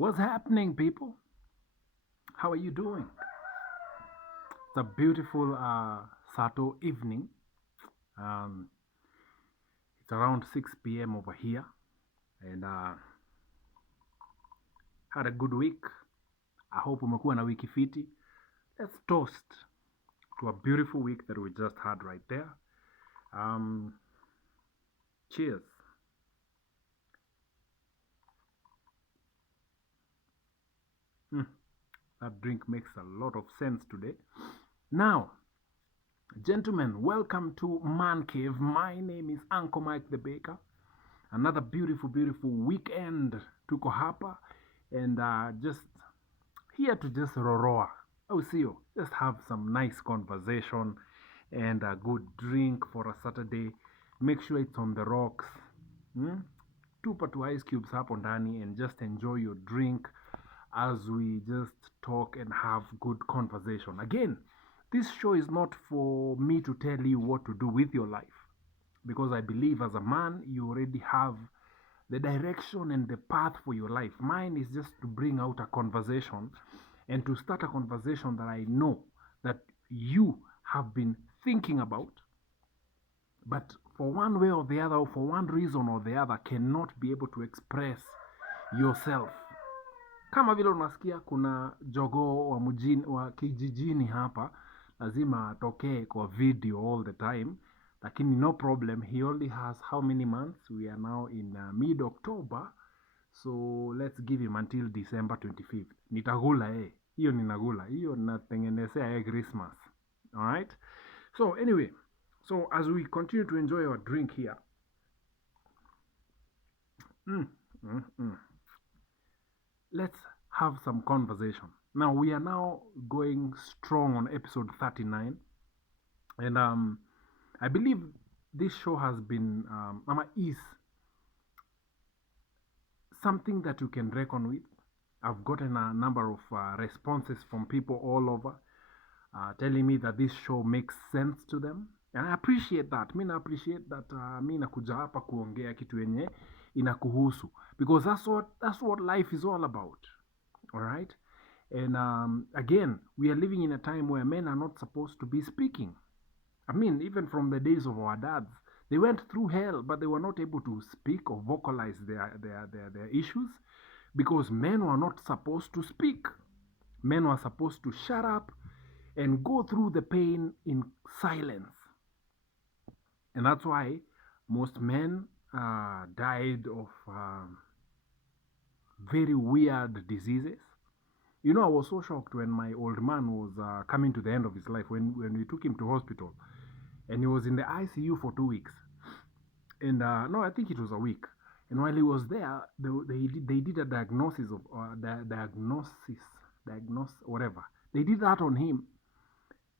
What's happening, people? How are you doing? It's a beautiful Sato evening. Um, it's around 6 p.m. over here, and had a good week. I hope umekuwa na wiki fiti. Let's toast to a beautiful week that we just had right there. Um, cheers. Mm, that drink makes a lot of sense today. Now, gentlemen, welcome to Man Cave. My name is Uncle Mike the Baker. Another beautiful weekend tuko hapa and just here to just roroa au sio, just have some nice conversation and a good drink for a Saturday. Make sure it's on the rocks. hmm? Tupa two ice cubes hapo ndani and just enjoy your drink as we just talk and have good conversation. Again, this show is not for me to tell you what to do with your life, because I believe as a man, you already have the direction and the path for your life. Mine is just to bring out a conversation and to start a conversation that I know that you have been thinking about, but for one way or the other, or for one reason or the other, cannot be able to express yourself. Kama vile unasikia kuna jogoo wa mjini wa kijijini hapa, lazima atokee kwa video all the time, lakini no problem. He only has how many months? We are now in mid October, so let's give him until December 25th. Nitagula hiyo ninagula hiyo, natengenezea Christmas. All right, so anyway, so as we continue to enjoy our drink here, mm, mm, mm. let's have some conversation. Now we are now going strong on episode 39, and I believe this show has been is something that you can reckon with. I've gotten a number of responses from people all over telling me that this show makes sense to them, and I appreciate that. Mi na appreciate that. Mi nakuja hapa kuongea kitu yenye inakuhusu, because that's what life is all about. All right. And again, we are living in a time where men are not supposed to be speaking. I mean, even from the days of our dads, they went through hell, but they were not able to speak or vocalize their issues, because men were not supposed to speak. Men were supposed to shut up and go through the pain in silence. And that's why most men died of very weird diseases. You know, I was so shocked when my old man was coming to the end of his life, when we took him to hospital, and he was in the ICU for 2 weeks. And no, I think it was a week. And while he was there, they did a diagnosis of whatever. They did that on him,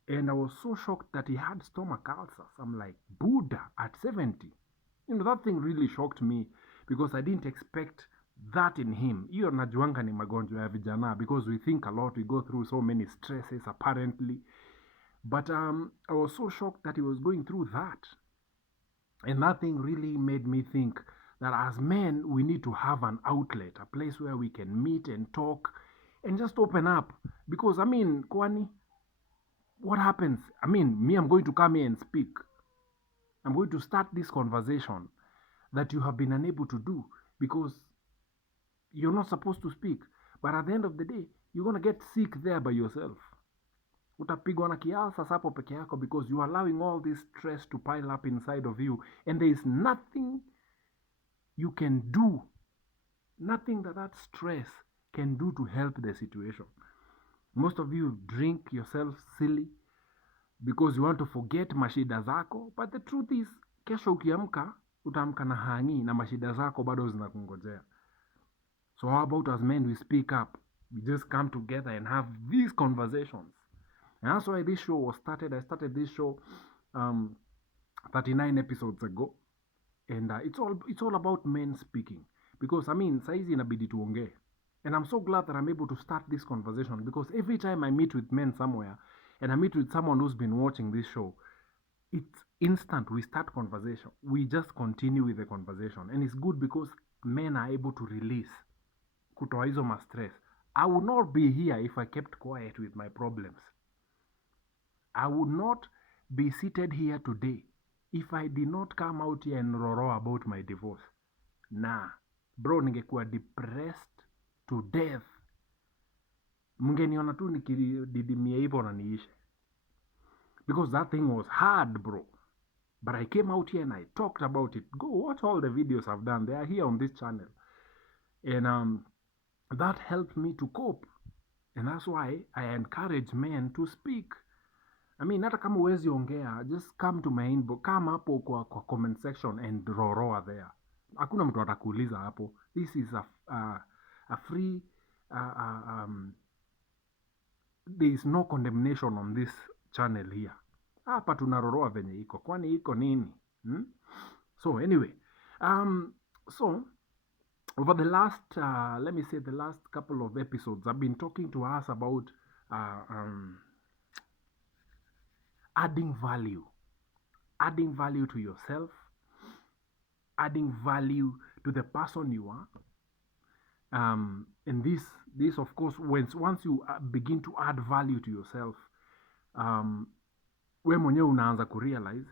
and I was so shocked that he had stomach ulcers. I'm like, Buddha at 70. You know, that thing really shocked me, because I didn't expect that in him. Hiyo najuanga ni magonjwa ya vijana, because we think a lot, we go through so many stresses apparently. But I was so shocked that he was going through that. And that thing really made me think that as men, we need to have an outlet, a place where we can meet and talk and just open up. Because, I mean, Kwani, what happens? I mean, me, I'm going to come here and speak. I'm going to start this conversation that you have been unable to do because you're not supposed to speak. But at the end of the day, you're going to get sick there by yourself. Utapigwa na kialsa sapo peke yako, because you are allowing all this stress to pile up inside of you, and there is nothing you can do, nothing that stress can do to help the situation. Most of you drink yourself silly because you want to forget mashida zako, but the truth is, kesho ukiamka utaamka na hangi na mashida zako bado zinakungojea. So how about as men, we speak up, we just come together and have these conversations. And that's why this show was started. I started this show 39 episodes ago, and it's all about men speaking, because I mean, saizi inabidi tuongee. And I'm so glad that I'm able to start this conversation, because every time I meet with men somewhere and I meet with someone who's been watching this show, it's instant. We start conversation, we just continue with the conversation, and it's good because men are able to release. kutoa hizo ma stress. I would not be here if I kept quiet with my problems. I would not be seated here today if I did not come out here and roro about my divorce. Nah, bro, ningekuwa depressed to death. Mngeniona tu nikididimia hivyo na niishe. Because that thing was hard, bro. But I came out here and I talked about it. Go watch all the videos I've done. They are here on this channel. And that helped me to cope. And that's why I encourage men to speak. I mean, hata kama huwezi ongea, just come to my inbox, come hapo kwa comment section and roroa there. Hakuna mtu atakuuliza hapo. This is a free there is no condemnation on this channel here. Hapa tunaroroa venye iko. Kwani iko nini? So anyway, so over the last let me say the last couple of episodes, I've been talking to us about adding value to yourself, adding value to the person you are. And this of course, once you begin to add value to yourself, we mwenyewe unaanza kurealize,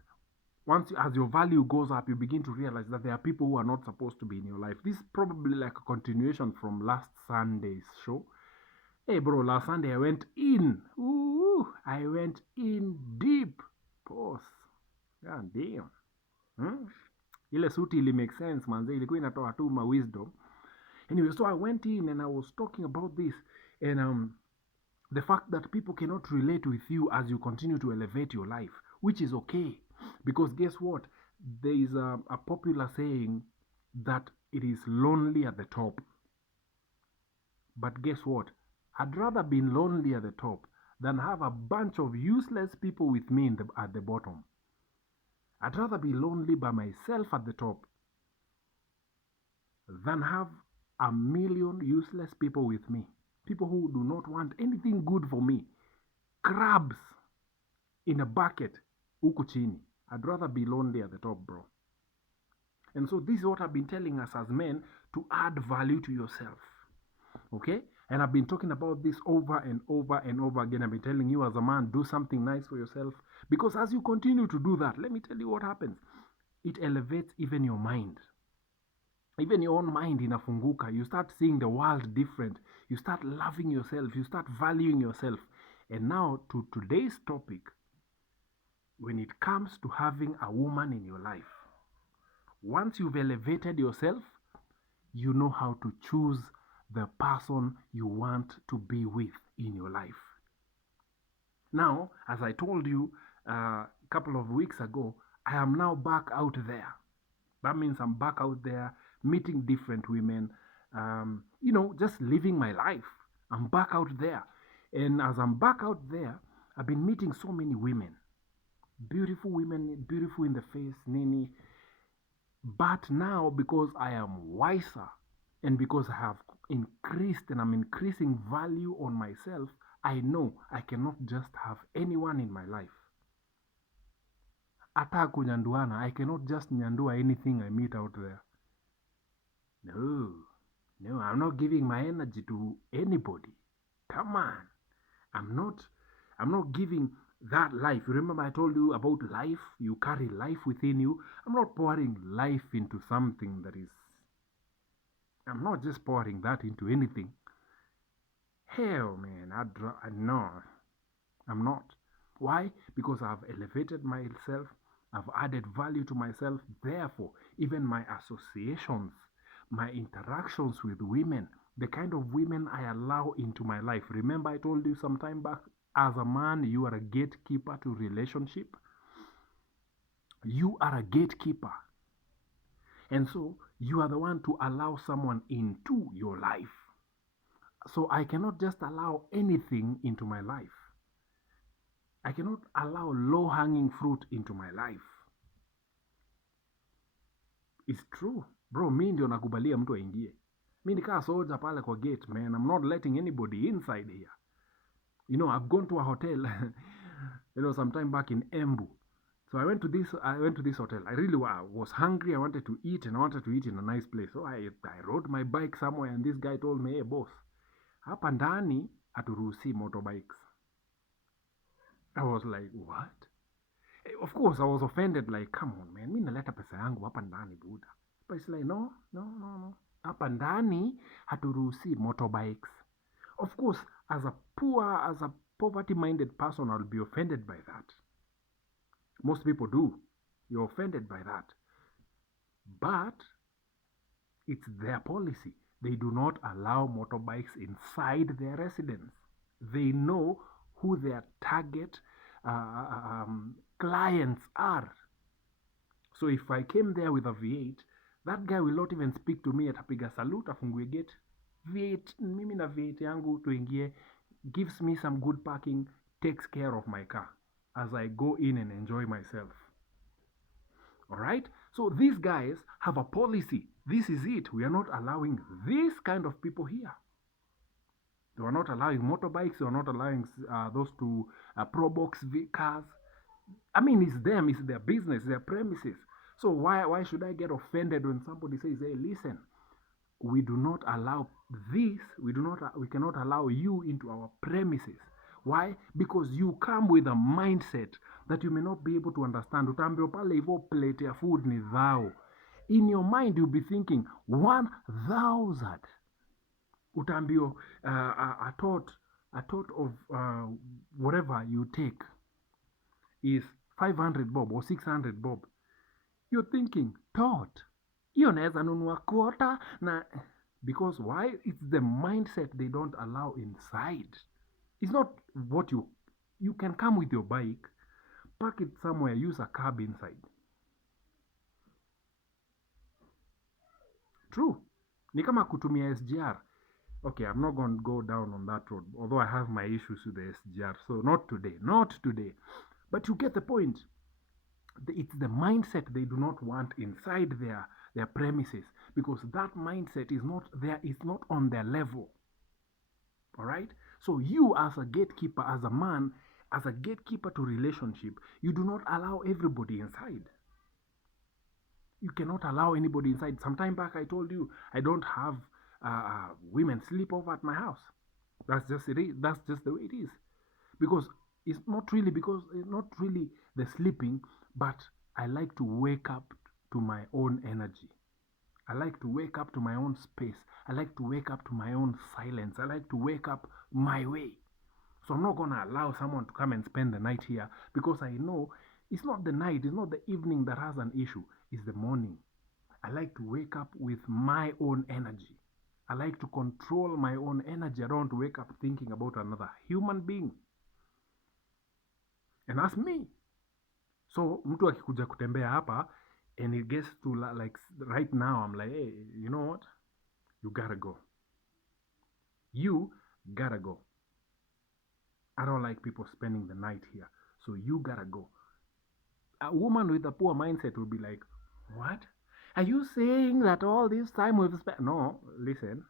as your value goes up, you begin to realize that there are people who are not supposed to be in your life. This is probably like a continuation from last Sunday's show. Hey bro, last Sunday I went in. I went in deep. Pause. God damn. Ile suti ili make sense, manze. Ilikuwa inatoa tu ma wisdom. Anyway, so I went in and I was talking about this. And the fact that people cannot relate with you as you continue to elevate your life, which is okay. Because guess what? There is a popular saying that it is lonely at the top. But guess what? I'd rather be lonely at the top than have a bunch of useless people with me at the bottom. I'd rather be lonely by myself at the top than have a million useless people with me. People who do not want anything good for me. Crabs in a bucket, huku chini. I'd rather be lonely at the top, bro. And so this is what I've been telling us as men, to add value to yourself. Okay? And I've been talking about this over and over and over again. I've been telling you as a man, do something nice for yourself. Because as you continue to do that, let me tell you what happens. It elevates even your mind. Even your own mind inafunguka. You start seeing the world different. You start loving yourself. You start valuing yourself. And now to today's topic, when it comes to having a woman in your life, once you've elevated yourself, you know how to choose the person you want to be with in your life. Now, as I told you a couple of weeks ago, I am now back out there. That means I'm back out there meeting different women, just living my life. I'm back out there. And as I'm back out there, I've been meeting so many women. Beautiful women, beautiful in the face, nini. But now, because I am wiser and because I have increased and I'm increasing value on myself, I know I cannot just have anyone in my life. Ata kunyanduana, I cannot just nyandua anything I meet out there. No, I'm not giving my energy to anybody. Come on. I'm not giving that life. You remember I told you about life? You carry life within you. I'm not pouring life into something that is... I'm not just pouring that into anything. Hell, man, no, I'm not. Why? Because I've elevated myself. I've added value to myself. Therefore, even my associations, my interactions with women, the kind of women I allow into my life. Remember I told you some time back, as a man, you are a gatekeeper to relationship. You are a gatekeeper. And so, you are the one to allow someone into your life. So, I cannot just allow anything into my life. I cannot allow low-hanging fruit into my life. It's true. Bro, mi ndio nakubalia mtu aingie. Mi nikaa soja pale kwa gate, man. I'm not letting anybody inside here. I've gone to a hotel, sometime back in Embu. So I went to this hotel. I really was hungry. I wanted to eat and I wanted to eat in a nice place. So I rode my bike somewhere and this guy told me, hey boss, hapa ndani haturuhusi motorbikes. I was like, what? Of course, I was offended. Like, come on, man. Mi naleta pesa yangu hapa ndani, Buddha. But it's like, no, no, no, no. Hapa ndani haturuhusi motorbikes. Of course, as a poverty-minded person, I'll be offended by that. Most people do. You're offended by that. But it's their policy. They do not allow motorbikes inside their residence. They know who their target clients are. So if I came there with a V8, that guy will not even speak to me. Atapiga salute, afungue gate. V8, mimi na V8 yangu tuingie, gives me some good parking, takes care of my car as I go in and enjoy myself. All right? So these guys have a policy. This is it. We are not allowing this kind of people here. They are not allowing motorbikes. They are not allowing those two Pro Box cars. I mean, it's them. It's their business, their premises. So why should I get offended when somebody says, hey, listen, we do not allow this. We cannot allow you into our premises. Why? Because you come with a mindset that you may not be able to understand. Utaambio pale hivyo plate ya food ni thou. In your mind, you'll be thinking 1,000. Utaambio a thought of whatever you take is 500 bob or 600 bob. You're thinking, thought. Hiyo naweza nunua quarter na because why? It's the mindset they don't allow inside. It's not what you can come with your bike, park it somewhere, use a cab inside. True. Ni kama kutumia SGR. Okay, I'm not going to go down on that road, although I have my issues with the SGR. So not today. But you get the point. It's the mindset they do not want inside their premises because that mindset is not there, it's not on their level. All right? So you as a gatekeeper, as a man, as a gatekeeper to relationship, you do not allow everybody inside. You cannot allow anybody inside. Sometime back I told you I don't have women sleep over at my house. That's just the way it is. Because it's not really the sleeping, but I like to wake up to my own energy. I like to wake up to my own space. I like to wake up to my own silence. I like to wake up my way. So I'm not going to allow someone to come and spend the night here because I know it's not the night, it's not the evening that has an issue, it's the morning. I like to wake up with my own energy. I like to control my own energy. I don't want to wake up thinking about another human being. And that's me. So mtu akikuja kutembea hapa and it gets to like right now I'm like, hey, you know what? You gotta go. You gotta go. I don't like people spending the night here. So you gotta go. A woman with a poor mindset will be like, what? Are you saying that all this time we've spent? No, listen.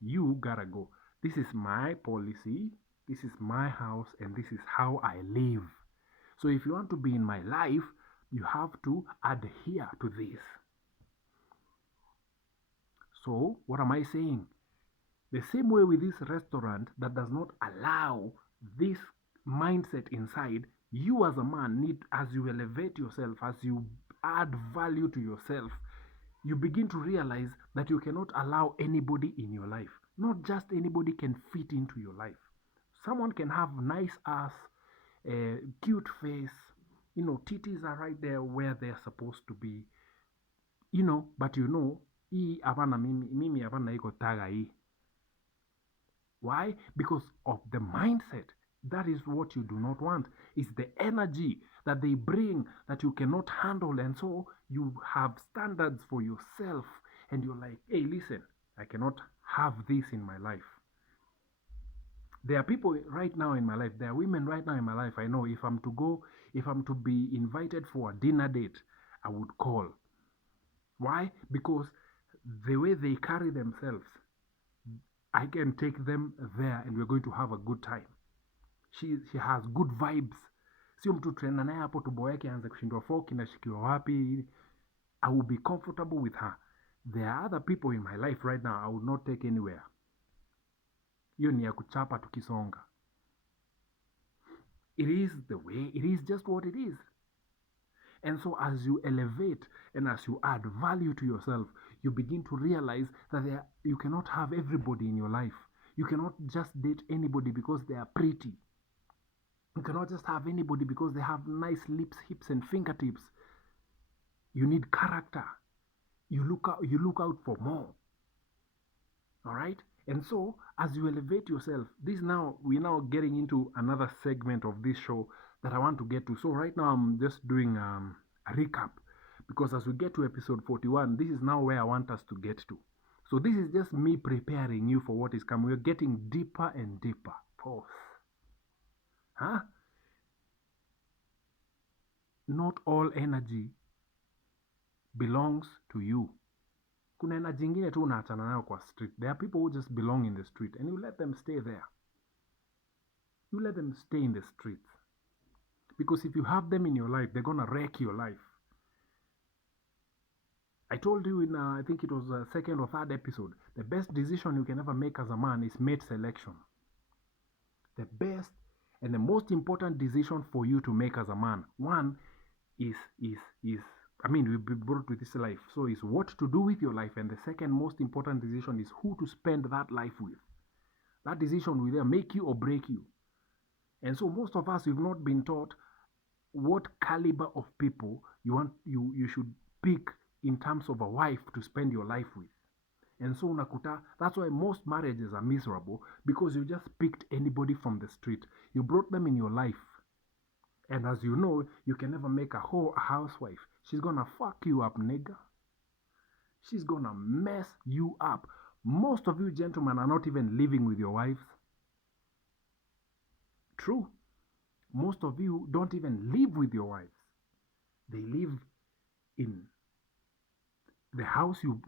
You gotta go. This is my policy. This is my house and this is how I live. So if you want to be in my life, you have to adhere to this. So what am I saying? The same way with this restaurant that does not allow this mindset inside, you as a man need, as you elevate yourself, as you add value to yourself, you begin to realize that you cannot allow anybody in your life. Not just anybody can fit into your life. Someone can have nice ass, cute face, titties are right there where they're supposed to be, but hii hapana, mimi hapana iko taga hii. Why? Because of the mindset. That is what you do not want. It's the energy that they bring that you cannot handle, and so you have standards for yourself, and you're like, hey, listen, I cannot have this in my life. There are people right now in my life, there are women right now in my life, I know if I'm to be invited for a dinner date, I would call. Why? Because the way they carry themselves, I can take them there and we're going to have a good time. She has good vibes. Sio mtu tunaenda naye hapo tubo yake aanze kushindwa fork inashikiwa wapi. I will be comfortable with her. There are other people in my life right now I would not take anywhere. Hiyo ni ya kuchapa tukisonga. It is the way, it is just what it is. And so as you elevate and as you add value to yourself, you begin to realize that you cannot have everybody in your life. You cannot just date anybody because they are pretty. You cannot just have anybody because they have nice lips, hips, and fingertips. You need character. You look out for more. All right? And so, as you elevate yourself, we're now getting into another segment of this show that I want to get to. So right now, I'm just doing a recap, because as we get to episode 41, this is now where I want us to get to. So this is just me preparing you for what is coming. We're getting deeper and deeper. Pause. Huh? Not all energy belongs to you. Kuna energy ingine tu unaachana nayo kwa street. There are people who just belong in the street and you let them stay there. You let them stay in the streets. Because if you have them in your life, they're going to wreck your life. I told you in, I think it was the second or third episode, the best decision you can ever make as a man is mate selection. The best and the most important decision for you to make as a man, one is I mean, we've been brought with this life. So it's what to do with your life. And the second most important decision is who to spend that life with. That decision will either make you or break you. And so most of us, we've not been taught what caliber of people you should pick in terms of a wife to spend your life with. And so unakuta, that's why most marriages are miserable, because you just picked anybody from the street. You brought them in your life. And as you know, you can never make a whole housewife. She's gonna fuck you up, nigga. She's gonna mess you up. Most of you gentlemen are not even living with your wives. True. Most of you don't even live with your wives. They live in the house you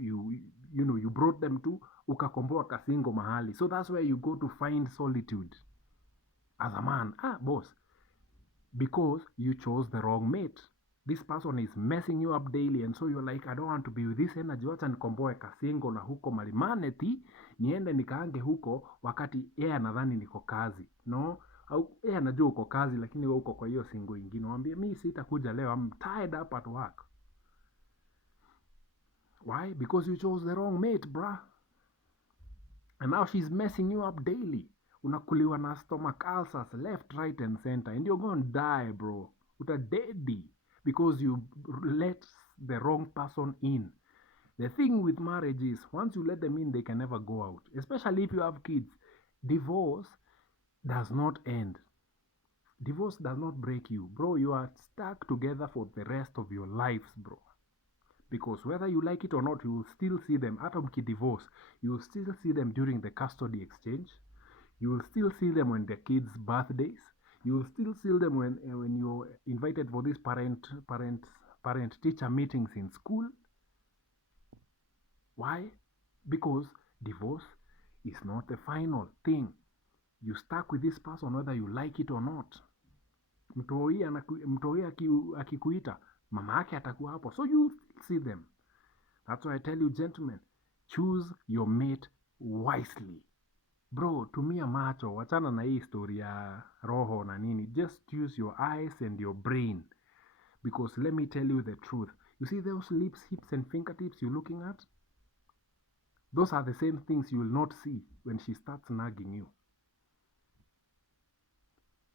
brought them to, ukakomboa kasingo mahali. So that's where you go to find solitude. As a man, boss, because you chose the wrong mate. This person is messing you up daily, and so you're like, I don't want to be with this energy. Wacha nikomboe kasingo na huko Malimaneti, niende nikaange huko wakati yeye anadhani niko kazi. No, au yeye anajua uko kazi lakini wewe uko kwa hiyo singo ingine. Mwambie mimi sitakuja leo, I'm tied up at work. Why? Because you chose the wrong mate, bruh. And now she's messing you up daily. Unakuliwa na stomach ulcers left, right, and center. And you're going to die, bro. Utadedi. Because you let the wrong person in. The thing with marriage is, once you let them in, they can never go out. Especially if you have kids. Divorce does not end. Divorce does not break you. Bro, you are stuck together for the rest of your lives, bro. Because whether you like it or not, you will still see them. Hata mkidivorce, you will still see them during the custody exchange. You will still see them when their kids' birthdays. You will still see them when you're invited for these parent-teacher meetings in school. Why? Because divorce is not the final thing. You stuck with this person whether you like it or not. Mtoi akikuita, mama yake atakuwa hapo. So you see them. That's why I tell you, gentlemen, choose your mate wisely. Bro, tumia macho, wachana na hii story ya roho na nini. Just use your eyes and your brain. Because let me tell you the truth. You see those lips, hips, and fingertips you're looking at? Those are the same things you will not see when she starts nagging you.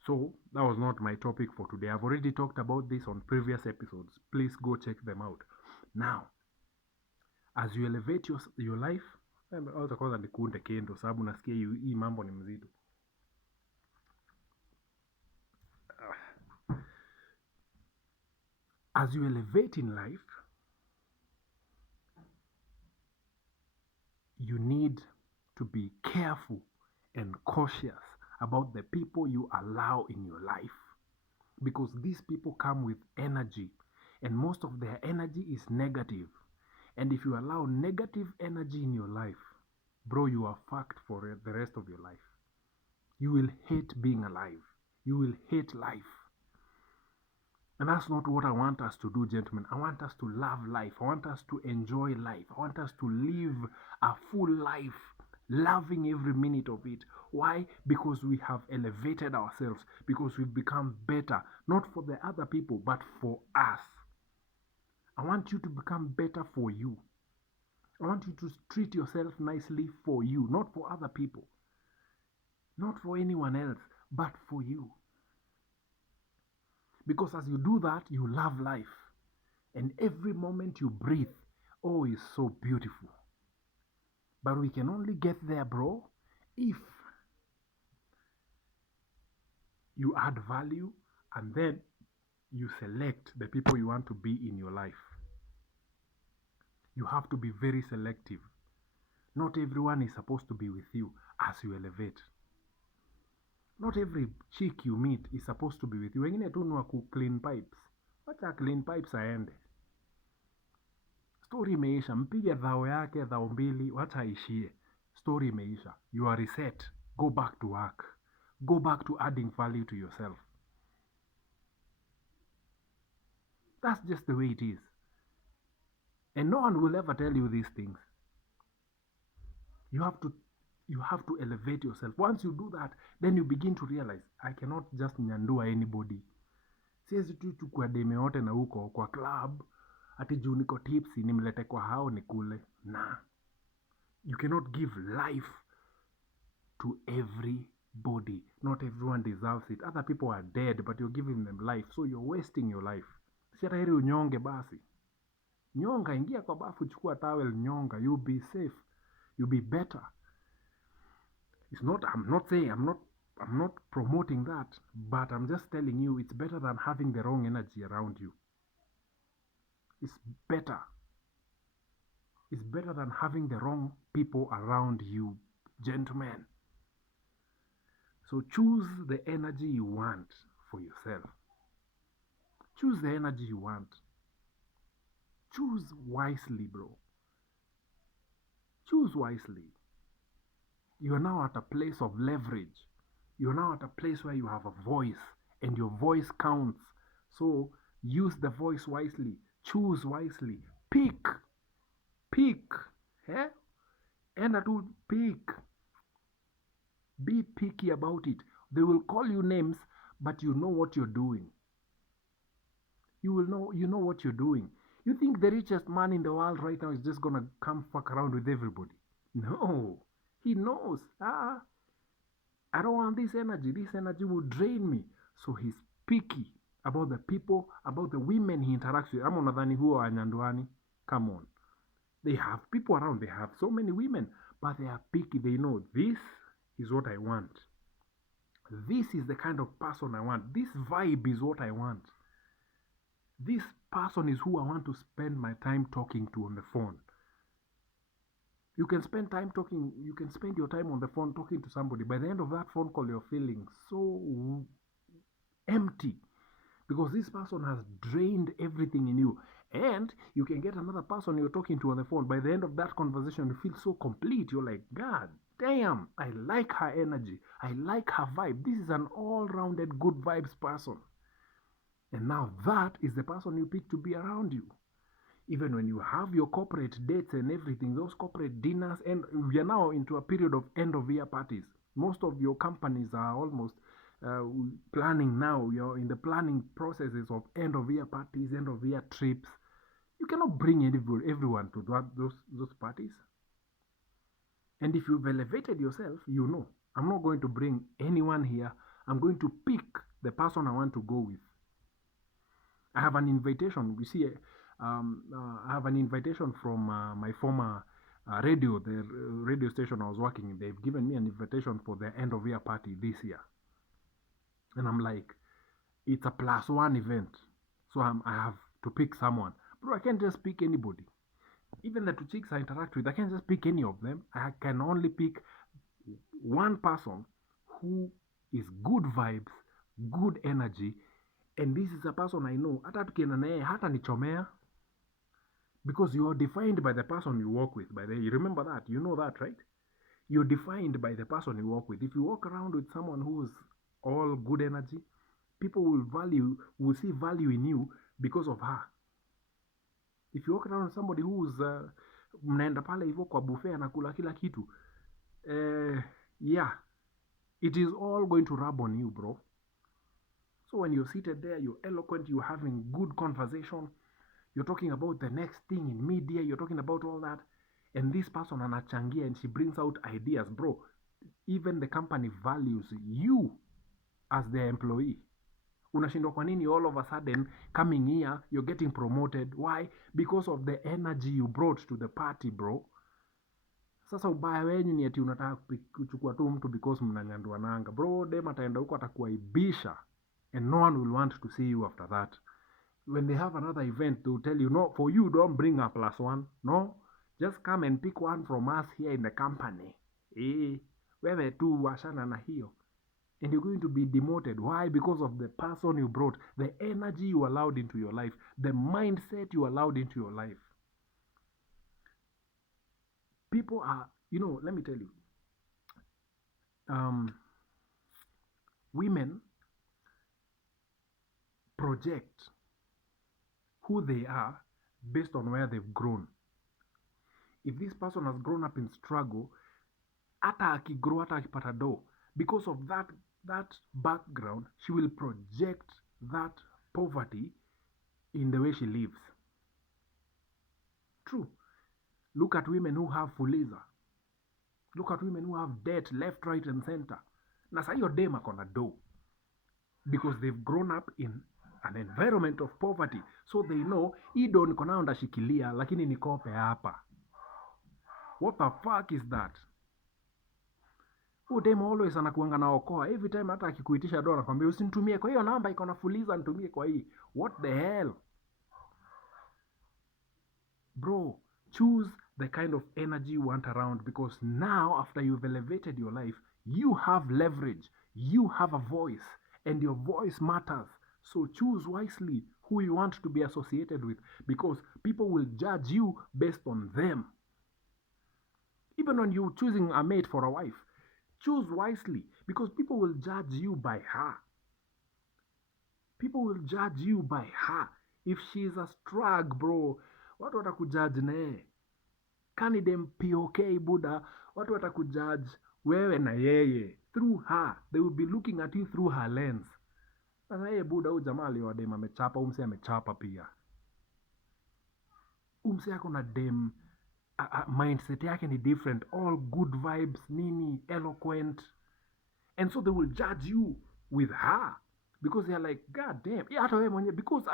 So, that was not my topic for today. I've already talked about this on previous episodes. Please go check them out. Now, as you elevate your life, kwanza nikunde kendo sababu nasikia hii mambo ni mzito. As you elevate in life, you need to be careful and cautious about the people you allow in your life. Because these people come with energy, and most of their energy is negative. And if you allow negative energy in your life, bro, you are fucked for the rest of your life. You will hate being alive. You will hate life. And that's not what I want us to do, gentlemen. I want us to love life. I want us to enjoy life. I want us to live a full life, loving every minute of it. Why? Because we have elevated ourselves, because we've become better, not for the other people, but for us. I want you to become better for you. I want you to treat yourself nicely for you, not for other people, not for anyone else, but for you. Because as you do that, you love life. And every moment you breathe, oh, is so beautiful. But we can only get there, bro, if you add value and then you select the people you want to be in your life. You have to be very selective. Not everyone is supposed to be with you as you elevate. Not every chick you meet is supposed to be with you. Wengine tu ni wa ku clean pipes. Wacha clean pipes aende. Story imeisha. Mpige dhao yake, dhao mbili, wacha aishie. Story imeisha. You are reset. Go back to work. Go back to adding value to yourself. That's just the way it is. And no one will ever tell you these things. You have to elevate yourself. Once you do that, then you begin to realize, I cannot just nyandua anybody. Siwezi tu chukua deme yote na huko kwa club, ati juu niko tipsy nimlete kwa hao nikule. Nah. You cannot give life to everybody. Not everyone deserves it. Other people are dead, but you're giving them life. So you're wasting your life. Si hata heri unyonge basi. Nyonga, ingia kwa bafu, chukua towel, nyonga. You'll be safe. You'll be better. I'm not promoting that, but I'm just telling you it's better than having the wrong energy around you. It's better. It's better than having the wrong people around you, gentlemen. So choose the energy you want for yourself. Choose the energy you want. Choose wisely, bro. Choose wisely. You are now at a place of leverage. You are now at a place where you have a voice and your voice counts. So use the voice wisely. Choose wisely. Pick. Eh? And to pick. Be picky about it. They will call you names, but you know what you're doing. You know what you're doing. You think the richest man in the world right now is just gonna come fuck around with everybody? No. He knows. I don't want this energy. This energy will drain me. So he's picky about the people, about the women he interacts with. Ama unadhani huwa anyanduani? Come on. They have people around. They have so many women, but they are picky. They know this is what I want. This is the kind of person I want. This vibe is what I want. This person is who I want to spend my time talking to on the phone. You can spend your time on the phone talking to somebody. By the end of that phone call, you're feeling so empty because this person has drained everything in you. And you can get another person you're talking to on the phone. By the end of that conversation, you feel so complete. You're like, God damn, I like her energy. I like her vibe. This is an all-rounded good vibes person. And now that is the person you pick to be around you. Even when you have your corporate dates and everything, those corporate dinners, and we are now into a period of end-of-year parties. Most of your companies are almost planning now. You're in the planning processes of end-of-year parties, end-of-year trips. You cannot bring everyone to those parties. And if you've elevated yourself, you know, I'm not going to bring anyone here. I'm going to pick the person I want to go with. I have an invitation. You see, I have an invitation from my former radio, the radio station I was working in. They've given me an invitation for the end of year party this year. And I'm like, it's a +1 event. So I have to pick someone. Bro, I can't just pick anybody. Even the two chicks I interact with, I can't just pick any of them. I can only pick one person who is good vibes, good energy, and this is a person I know. Hata tukienda naye hata nichomea, because you are defined by the person you work with. You remember that? You know that, right? You're defined by the person you work with. If you walk around with someone who's all good energy, People will see value in you because of her. If you walk around somebody who's mnaenda pale hivyo kwa buffet anakula kila kitu, yeah, it is all going to rub on you, bro. So when you're seated there, you're eloquent, you're having good conversation, you're talking about the next thing in media, you're talking about all that, and this person anachangia and she brings out ideas, bro. Even the company values you as their employee. Unashindwa kwa nini all of a sudden coming here you're getting promoted? Why? Because of the energy you brought to the party, bro. Sasa ubaya wenyu ni eti unataka kuchukua tu mtu because mnanyandua nanga, bro. Dem ataenda huko atakuaibisha and no one will want to see you after that. When they have another event, they will tell you, no, for you, don't bring a +1. No, just come and pick one from us here in the company. Wewe tu washana na hiyo. And you're going to be demoted. Why? Because of the person you brought, the energy you allowed into your life, the mindset you allowed into your life. People are, let me tell you, women project who they are based on where they've grown. If this person has grown up in struggle, hata akigrow, hata akipata do, because of that background, she will project that poverty in the way she lives. True. Look at women who have fuliza. Look at women who have debt left, right, and center. Na sa hiyo dem akona do, because they've grown up in an environment of poverty, so they know hii do niko nayo ndashikilia, lakini nikope hapa. What the fuck is that? Dem always anakuanga naokoa. Every time hata akikuitisha do anakwambia usinitumie kwa hiyo namba iko na fuliza, nitumie kwa hii. What the hell? Bro, choose the kind of energy you want around, because now after you've elevated your life, you have leverage, you have a voice, and your voice matters. So choose wisely who you want to be associated with, because people will judge you based on them. Even when you're choosing a mate for a wife, choose wisely, because people will judge you by her. People will judge you by her. If she's a strag, bro, watu watakujudge naye. Kani dem POK buda, watu watakujudge wewe na yeye through her. They will be looking at you through her lens. Sasa yeye buda, huyu jamaa aliwa dem amechapa, umse amechapa pia. Umse yako na dem mindset yake ni different, all good vibes, nini, eloquent. And so they will judge you with her, because they are like, god damn, yeah, hata wewe mwenye, because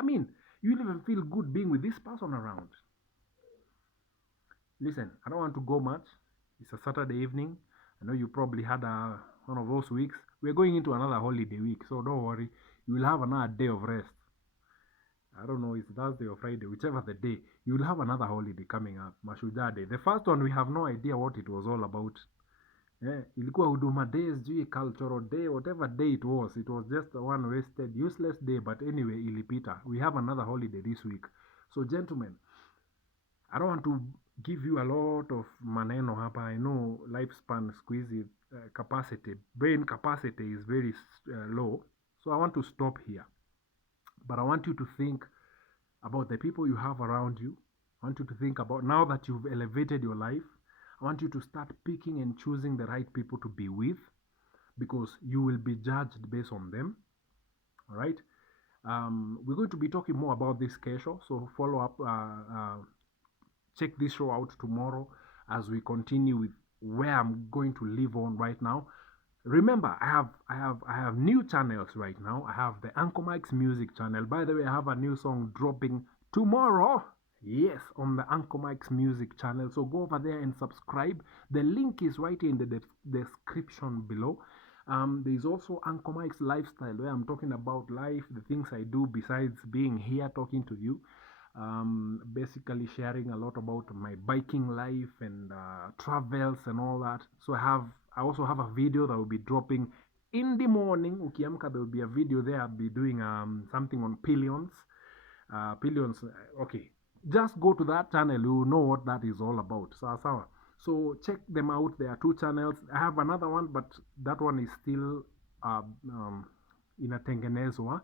you will even feel good being with this person around. Listen, I don't want to go much. It's a Saturday evening. I know you probably had one of those weeks. We're going into another holiday week, so don't worry. You will have another day of rest. I don't know, it's Thursday or Friday, whichever the day. You will have another holiday coming up, Mashujaa Day. The first one, we have no idea what it was all about. Ilikuwa Huduma Day, sijui cultural day, whatever day it was just one wasted, useless day. But anyway, ilipita. We have another holiday this week. So gentlemen, I don't want to give you a lot of maneno hapa. I know lifespan squeeze capacity, brain capacity is very low. So I want to stop here. But I want you to think about the people you have around you. I want you to think about, now that you've elevated your life, I want you to start picking and choosing the right people to be with, because you will be judged based on them. All right. We're going to be talking more about this casual, so follow up. Check this show out tomorrow as we continue with where I'm going to live on right now. Remember, I have new channels right now. I have the Uncle Mike's music channel. By the way, I have a new song dropping tomorrow. Yes, on the Uncle Mike's music channel. So go over there and subscribe. The link is right in the description below. There's also Uncle Mike's lifestyle, where I'm talking about life, the things I do besides being here talking to you. Basically sharing a lot about my biking life and travels and all that. So I also have a video that will be dropping in the morning. Ukiamka, there will be a video there. I'll be doing something on pillions. Okay, just go to that channel, you know what that is all about. So check them out. There are two channels. I have another one, but that one is still inatengenezwa,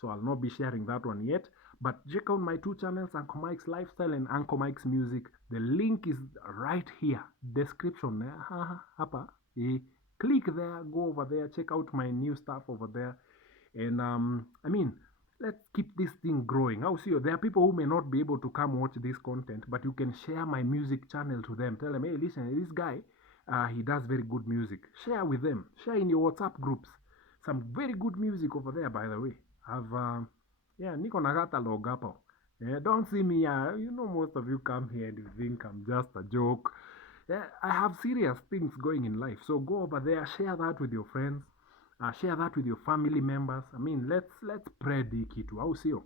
so I'll not be sharing that one yet. But check out my two channels, Uncle Mike's Lifestyle and Uncle Mike's Music. The link is right here, description. Hapa. Click there, go over there, check out my new stuff over there. And I mean, let's keep this thing growing. I'll see you. There are people who may not be able to come watch this content, but you can share my music channel to them. Tell them, hey, listen, this guy, he does very good music. Share with them. Share in your WhatsApp groups. Some very good music over there, by the way. I've, yeah, niko na catalog hapo. Yeah, don't see me, most of you come here and you think I'm just a joke. Yeah, I have serious things going in life. So go over there, share that with your friends, share that with your family members. I mean, let's spread the kitu. I'll see you.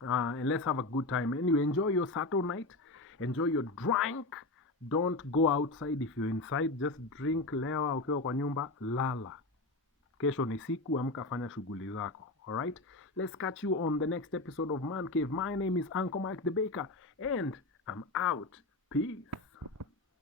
And let's have a good time. Anyway, enjoy your Saturday night. Enjoy your drink. Don't go outside if you're inside. Just drink leo ukiwa kwa nyumba, lala. Kesho ni siku, amka fanya shughuli zako. Alright? Let's catch you on the next episode of Man Cave. My name is Uncle Mike the Baker, and I'm out. Peace.